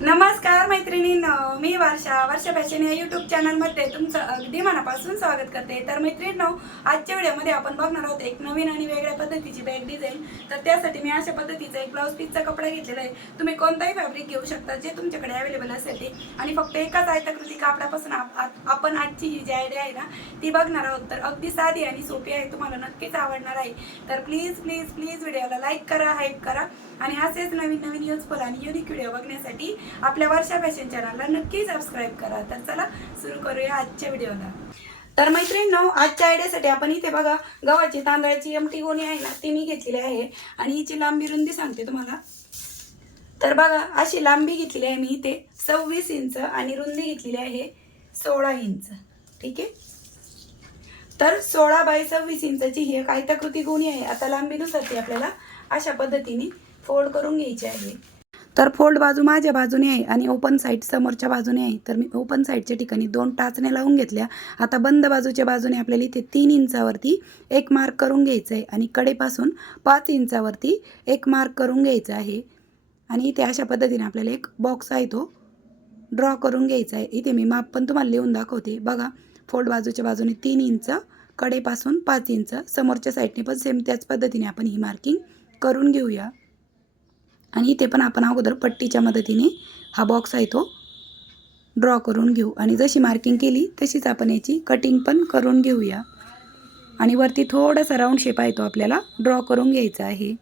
नमस्कार मैत्रिणींनो मी वर्षा. वर्षा फॅशन या युट्यूब चॅनलमध्ये तुमचं अगदी मनापासून स्वागत करते. तर मैत्रिणींनो आजच्या व्हिडिओमध्ये आपण बघणार आहोत एक नवीन आणि वेगळ्या पद्धतीची बॅग डिझाईन तर त्यासाठी मी अशा पद्धतीचा एक ब्लाऊज पीसचा कपडा घेतलेला आहे. तुम्ही कोणताही फॅब्रिक घेऊ शकता जे तुमच्याकडे अवेलेबल असेल ते. आणि फक्त एकाच आयताकृती कापडापासून आप- आपण आजची ही जी आयडिया आहे ना ती बघणार आहोत. तर अगदी साधी आणि सोपी आहे तुम्हाला नक्कीच आवडणार आहे. तर प्लीज प्लीज प्लीज व्हिडिओला लाईक करा हाईप करा. आणि असेच नवीन नवीन युजफुल आणि युनिक व्हिडिओ बघण्यासाठी आपल्या वर्षा फॅशन चॅनलला नक्की सबस्क्राईब करा. तर चला सुरू करूया आजच्या व्हिडिओला. तर मैत्रिणींनो आजच्या आयडियासाठी आपण इथे बघा गव्हाची तांदळाची एमटी गोणी आहे ना ती मी घेतलेली आहे. आणि हिची लांबी रुंदी सांगते तुम्हाला. तर बघा अशी लांबी घेतलेली आहे मी इथे सव्वीस इंच आणि रुंदी घेतलेली आहे सोळा इंच. ठीक आहे? तर सोळा बाय सव्वीस इंचाची ही एक आयताकृती गोणी आहे. आता लांबीनुसार ती आपल्याला अशा पद्धतीने फोल्ड करून घ्यायची आहे. तर फोल्ड बाजू माझ्या बाजूने आहे आणि ओपन साईड समोरच्या बाजूने आहे. तर मी ओपन साईडच्या ठिकाणी दोन टाचण्या लावून घेतल्या. आता बंद बाजूच्या बाजूने आपल्याला इथे तीन इंचावरती एक मार्क करून घ्यायचं आहे आणि कडेपासून पाच इंचावरती एक मार्क करून घ्यायचं आहे. आणि इथे अशा पद्धतीने आपल्याला एक बॉक्स आहे तो ड्रॉ करून घ्यायचा आहे. इथे मी माप पण तुम्हाला लिहून दाखवते. बघा फोल्ड बाजूच्या बाजूने तीन इंच कडेपासून पाच इंच समोरच्या साईडने पण सेम त्याच पद्धतीने आपण ही मार्किंग करून घेऊया. आणि इथे पण आपण अगोदर पट्टीच्या मदतीने हा बॉक्स आहे तो ड्रॉ करून घेऊ. आणि जशी मार्किंग केली तशीच आपण याची कटिंग पण करून घेऊया. आणि वरती थोडासा राऊंड शेप आहे तो आपल्याला ड्रॉ करून घ्यायचा आहे.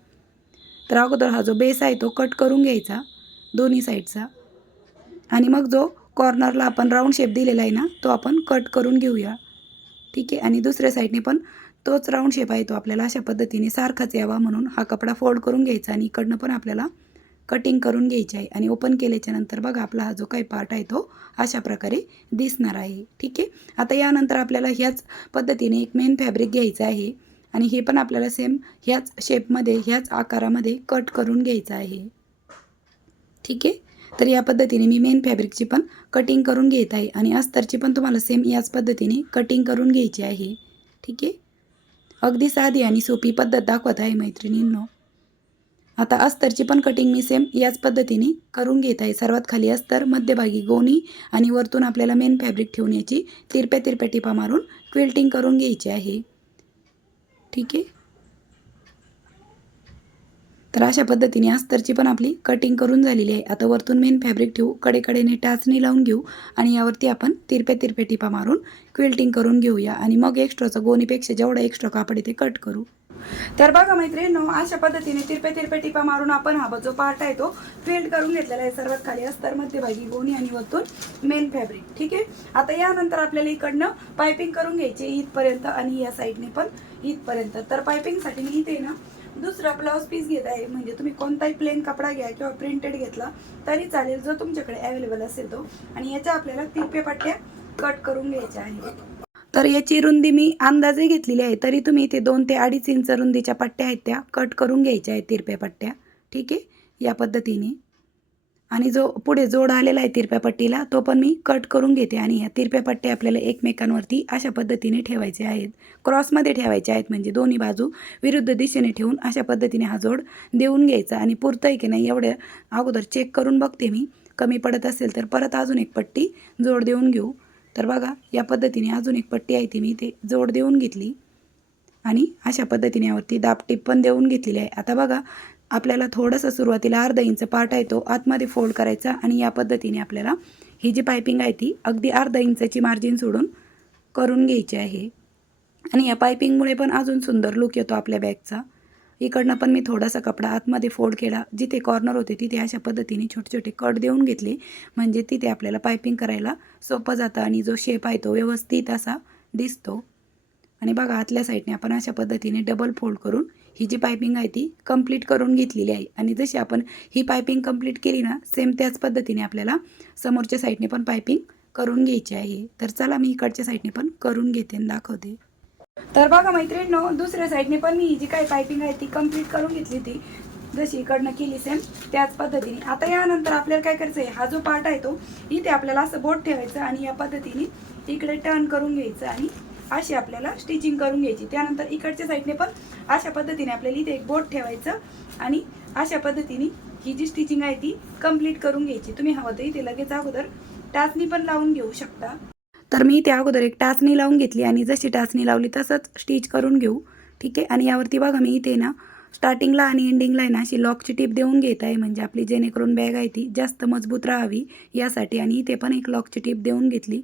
तर अगोदर हा जो बेस आहे तो कट करून घ्यायचा दोन्ही साईडचा आणि मग जो कॉर्नरला आपण राऊंड शेप दिलेला आहे ना तो आपण कट करून घेऊया. ठीक आहे? आणि दुसऱ्या साईडने पण तोच राऊंड शेप आहे तो आपल्याला अशा पद्धतीने सारखाच यावा म्हणून हा कपडा फोल्ड करून घ्यायचा आणि इकडनं पण आपल्याला कटिंग करून घ्यायची आहे. आणि ओपन केल्याच्यानंतर बघा आपला हा जो काही पार्ट आहे तो अशा प्रकारे दिसणार आहे. ठीक आहे? आता यानंतर आपल्याला ह्याच पद्धतीने एक मेन फॅब्रिक घ्यायचं आहे. आणि हे पण आपल्याला सेम ह्याच शेपमध्ये ह्याच आकारामध्ये कट करून घ्यायचं आहे. ठीक आहे? तर या पद्धतीने मी मेन फॅब्रिकची पण कटिंग करून घेत आहे. आणि अस्तरची पण तुम्हाला सेम याच पद्धतीने कटिंग करून घ्यायची आहे. ठीक आहे? अगदी साधी आणि सोपी पद्धत दाखवत आहे मैत्रिणींनो. आता अस्तरची पण कटिंग मी सेम याच पद्धतीने करून घेत आहे. सर्वात खाली अस्तर मध्यभागी गोणी आणि वरतून आपल्याला मेन फॅब्रिक ठेवून याची तिरप्या तिरप्या टिपा मारून क्विल्टिंग करून घ्यायची आहे. ठीक आहे? तर अशा पद्धतीने अस्तरची पण आपली कटिंग करून झालेली आहे. आता वरतून मेन फॅब्रिक ठेवू कडेकडेने टाचणी लावून घेऊ आणि यावरती आपण तिरपे तिरपे टिपा मारून क्विल्टिंग करून घेऊया. आणि मग एक्स्ट्राचं गोणीपेक्षा जेवढा एक्स्ट्रा कापड आहे ते कट करू. तर बघा मैत्रिणींनो अशा पद्धतीने तिरपे तिरपे टिपा मारून आपण हा जो पार्ट आहे तो फिल्ड करून घेतलेला आहे. सर्वात खाली अस्तर मध्यभागी गोणी आणि वरतून मेन फॅब्रिक ठीक आहे? आता यानंतर आपल्याला इकडनं पायपिंग करून घ्यायची इथपर्यंत आणि या साईडने पण इथपर्यंत. तर पायपिंगसाठी मी इथे ना दुसरा ब्लाऊज पीस घेत आहे. म्हणजे तुम्ही कोणताही प्लेन कपडा घ्या किंवा प्रिंटेड घेतला तरी चालेल जो तुमच्याकडे अवेलेबल असेल तो. आणि याच्या आपल्याला तिरपे पट्ट्या कट करून घ्यायच्या आहेत. तर याची रुंदी मी अंदाजे घेतलेली आहे. तरी तुम्ही इथे दोन ते अडीच इंच रुंदीच्या पट्ट्या आहेत त्या कट करून घ्यायच्या आहेत तिरप्या पट्ट्या. ठीक आहे? या पद्धतीने. आणि जो पुढे जोड आलेला आहे तिरप्या पट्टीला तो पण मी कट करून घेते. आणि ह्या तिरप्या पट्ट्या आपल्याला एकमेकांवरती अशा पद्धतीने ठेवायचे आहेत. क्रॉसमध्ये ठेवायचे आहेत म्हणजे दोन्ही बाजू विरुद्ध दिशेने ठेवून अशा पद्धतीने हा जोड देऊन घ्यायचा. आणि पुरतं आहे की नाही एवढ्या अगोदर चेक करून बघते मी. कमी पडत असेल तर परत अजून एक पट्टी जोड देऊन घेऊ. तर बघा या पद्धतीने अजून एक पट्टी आहे ती मी ते जोड देऊन घेतली. आणि अशा पद्धतीने यावरती दापटीप पण देऊन घेतलेली आहे. आता बघा आपल्याला थोडंसं सुरुवातीला अर्धा इंच पार्ट आहे तो आतमध्ये फोल्ड करायचा आणि या पद्धतीने आपल्याला ही जी पायपिंग आहे ती अगदी अर्धा इंचाची मार्जिन सोडून करून घ्यायची आहे. आणि या पायपिंगमुळे पण अजून सुंदर लुक येतो आपल्या बॅगचा इकडनं पण मी थोडासा कपडा आतमध्ये फोल्ड केला. जिथे कॉर्नर होते तिथे अशा पद्धतीने छोटे छोटे कट देऊन घेतले. म्हणजे तिथे आपल्याला पायपिंग करायला सोपं जातं आणि जो शेप आहे तो व्यवस्थित असा दिसतो. आणि बघा आतल्या साईडने आपण अशा पद्धतीने डबल फोल्ड करून ही जी पायपिंग आहे ती कंप्लीट करून घेतलेली आहे. आणि जशी आपण ही पायपिंग कंप्लीट केली ना सेम त्याच पद्धतीने आपल्याला समोरच्या साईडने पण पायपिंग करून घ्यायची आहे. तर चला मी इकडच्या साईडने पण करून घेते आणि दाखवते. तर बघा मैत्रिणींनो दुसऱ्या साईडने पण मी जी काही पायपिंग आहे ती कंप्लीट करून घेतली ती जशी इकडनं केली सेम त्याच पद्धतीने. आता यानंतर आपल्याला काय करायचं आहे? हा जो पार्ट आहे तो इथे आपल्याला असं बोट ठेवायचं आणि या पद्धतीने इकडे टर्न करून घ्यायचं आणि अशी आपल्याला स्टिचिंग करून घ्यायची. त्यानंतर इकडच्या साईडने पण अशा पद्धतीने आपल्याला इथे एक बोट ठेवायचं आणि अशा पद्धतीने ही जी स्टिचिंग आहे ती कंप्लीट करून घ्यायची. तुम्ही हवं तर इथे लगेच अगोदर टाचणी पण लावून घेऊ शकता. तर मी त्या अगोदर एक टाचणी लावून घेतली आणि जशी टाचणी लावली तसंच स्टिच करून घेऊ. ठीक आहे? आणि यावरती बघा मी इथे ना स्टार्टिंगला आणि एंडिंगला आहे ना अशी लॉकची टीप देऊन घेत आहे. म्हणजे आपली जेणेकरून बॅग आहे ती जास्त मजबूत राहावी यासाठी. आणि इथे पण एक लॉकची टीप देऊन घेतली.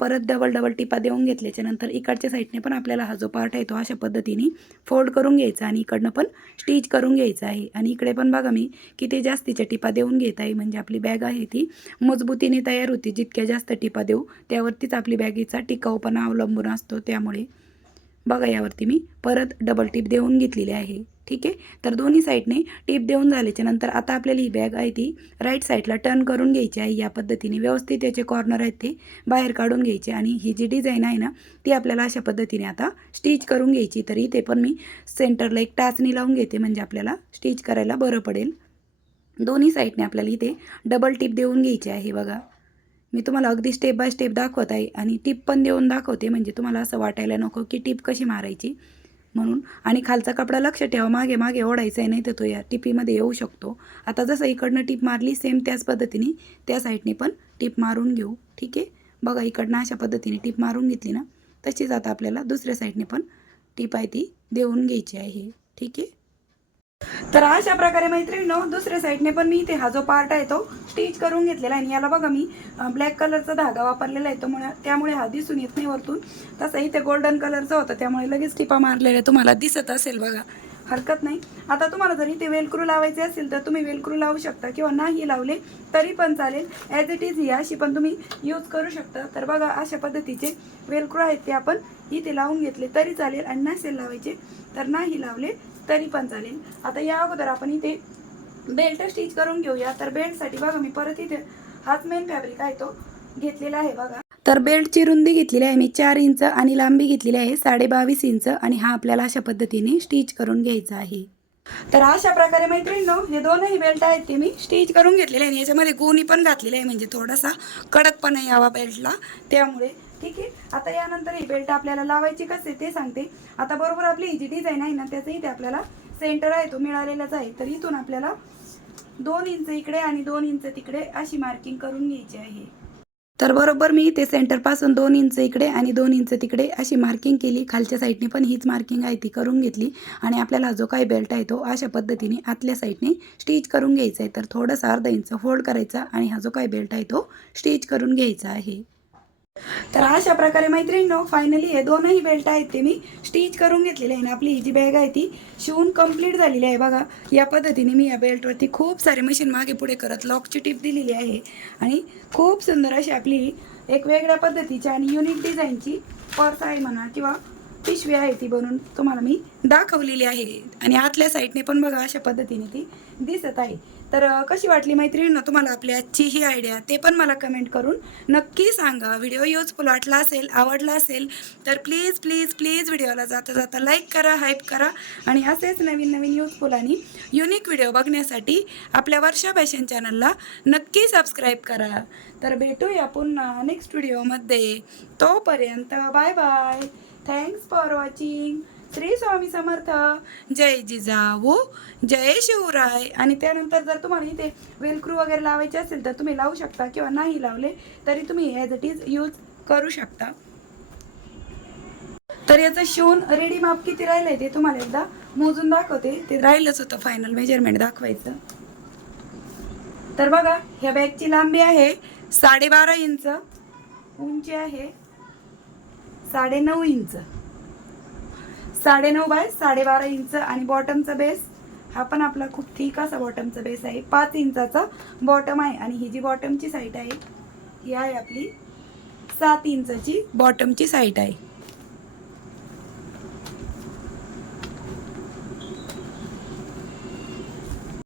परत डबल डबल टिपा देऊन घेतल्याच्या नंतर इकडच्या साईडने पण आपल्याला हा जो पार्ट आहे तो अशा पद्धतीने फोल्ड करून घ्यायचा आणि इकडनं पण स्टिच करून घ्यायचा आहे. आणि इकडे पण बघा मी किती जास्तीच्या टिपा देऊन घेत आहे. म्हणजे आपली बॅग आहे ती मजबूतीने तयार होती. जितक्या जास्त टिपा देऊ त्यावरतीच आपली बॅगेचा टिकाऊपणा अवलंबून असतो. त्यामुळे बघा यावरती मी परत डबल टिप देऊन घेतलेली आहे. ठीक आहे? तर दोन्ही साईडने टीप देऊन झाल्याच्यानंतर आता आपल्याला ही बॅग आहे ती राईट साईडला टर्न करून घ्यायची आहे. या पद्धतीने व्यवस्थित त्याचे कॉर्नर आहेत ते बाहेर काढून घ्यायचे आणि ही जी डिझाईन आहे ना ती आपल्याला अशा पद्धतीने आता स्टिच करून घ्यायची. तर इथे पण मी सेंटरला एक टाचणी लावून घेते म्हणजे आपल्याला स्टिच करायला बरं पडेल. दोन्ही साईडने आपल्याला इथे डबल टिप देऊन घ्यायची आहे बघा. मी तुम्हाला अगदी स्टेप बाय स्टेप दाखवत आहे आणि टिप पण देऊन दाखवते म्हणजे तुम्हाला असं वाटायला नको की टिप कशी मारायची. म्हणून. आणि खालचा कपडा लक्ष ठेवा मागे मागे ओढायचा आहे नाही तर तो या टिपीमध्ये येऊ शकतो. आता जसं इकडनं टिप मारली सेम त्याच पद्धतीने त्या साईडने पण टिप मारून घेऊ. ठीक? आहे बघा इकडनं अशा पद्धतीने टिप मारून घेतली ना तशीच आता आपल्याला दुसऱ्या साईडने पण टिप आहे ती देऊन घ्यायची आहे ठीक? आहे तर अशा प्रकारे मैत्रिणीनो दुसऱ्या साईडने पण मी इथे हा जो पार्ट आहे तो स्टिच करून घेतलेला आहे. आणि याला बघा मी ब्लॅक कलरचा धागा वापरलेला आहे. तो त्यामुळे हा दिसून येत नाही वरतून. तसा इथे गोल्डन कलरचा होता. त्यामुळे लगेच टिपा मारलेल्या तुम्हाला दिसत असेल बघा. हरकत नाही. आता तुम्हाला जर इथे वेलक्रू लावायचे असेल तर तुम्ही वेलक्रू लावू शकता किंवा नाही लावले तरी पण चालेल. ॲज इट इज ही अशी पण तुम्ही यूज करू शकता. तर बघा अशा पद्धतीचे वेलक्रू आहेत ते आपण इथे लावून घेतले तरी चालेल. आणि नसेल लावायचे तर नाही लावले तरी पण चालेल. आता या अगोदर आपण इथे बेल्ट स्टिच करून घेऊया. तर बेल्टसाठी बघा मी परत इथे हाच मेन फॅब्रिक आहे तो घेतलेला आहे बघा. तर बेल्टची रुंदी घेतलेली आहे मी चार इंच आणि लांबी घेतलेली आहे साडे बावीस इंच आणि हा आपल्याला अशा पद्धतीने स्टिच करून घ्यायचा आहे. तर अशा प्रकारे मैत्रिणीनो हे दोनही बेल्ट आहेत ते मी स्टिच करून घेतलेले आहे आणि याच्यामध्ये गोणी पण घातलेली आहे. म्हणजे थोडासा कडकपणा यावा बेल्टला त्यामुळे ठीक आहे? आता यानंतर ही बेल्ट आपल्याला लावायची कसे ते सांगते. आता बरोबर आपली ही जी डिझाईन आहे ना त्याचं इथे आपल्याला सेंटर आहे तो मिळालेलाच आहे. तर इथून आपल्याला दोन इंच इकडे आणि दोन इंच तिकडे अशी मार्किंग करून घ्यायची आहे. तर बरोबर मी इथे सेंटरपासून दोन इंच इकडे आणि दोन इंच तिकडे अशी मार्किंग केली. खालच्या साईडने पण हीच मार्किंग आहे ती करून घेतली. आणि आपल्याला जो काही बेल्ट आहे तो अशा पद्धतीने आतल्या साईडने स्टिच करून घ्यायचा आहे. तर थोडंसं अर्धा इंच फोल्ड करायचा आणि हा जो काही बेल्ट आहे तो स्टिच करून घ्यायचा आहे. तर अशा प्रकारे मैत्रिणीनो फायनली हे दोनही बेल्ट आहेत ते मी स्टिच करून घेतलेले आहे. आणि आपली ही जी बॅग आहे ती शिवून कंप्लीट झालेली आहे. बघा या पद्धतीने मी या बेल्टवरती खूप सारे मशीन मागे पुढे करत लॉकची टिप दिलेली आहे. आणि खूप सुंदर अशी आपली एक वेगळ्या पद्धतीची आणि युनिक डिझाईनची पर्स आहे म्हणा किंवा पिशवी आहे ती बनवून तुम्हाला मी दाखवलेली आहे. आणि आतल्या साईडने पण बघा अशा पद्धतीने ती दिसत आहे. तर कशी वाटली मैत्रिणींनो तुम्हाला आपली आजची ही आयडिया ते पण मला कमेंट करून नक्की सांगा. व्हिडिओ युजफुल वाटला असेल आवडला असेल तर प्लीज प्लीज प्लीज व्हिडिओला जाता जाता लाईक करा हाईप करा. आणि असेच नवीन नवीन युजफुल आणि युनिक व्हिडिओ बघण्यासाठी आपल्या वर्षा फॅशन चॅनलला नक्की सबस्क्राईब करा. तर भेटूया पुन्हा नेक्स्ट व्हिडिओमध्ये तोपर्यंत bye bye thanks for watching Shri Swami Samarth. जय जिजाऊ. जय शिवराय. आणि त्यानंतर जर तुम्हाला इथे वेलक्रू वगैरे लावायचे असेल तर तुम्ही लावू शकता किंवा नाही लावले तरी तुम्ही ॲज इट इज यूज करू शकता. तर याचं शिवून रेडी माप किती राहिलंय ते तुम्हाला एकदा मोजून दाखवते. ते राहिलंच होतं फायनल मेजरमेंट दाखवायचं. तर बघा ह्या बॅगची लांबी आहे साडेबारा इंच उंची आहे साडेनऊ इंच. साडेनऊ बाय साडेबारा इंच आणि बॉटमचा बेस. हा पण आपला खूप थिक असा बॉटमचा बेस आहे. पाच इंचाचा बॉटम आहे आणि ही जी बॉटमची साईट आहे ही आहे आपली सात इंचाची बॉटमची साईट आहे.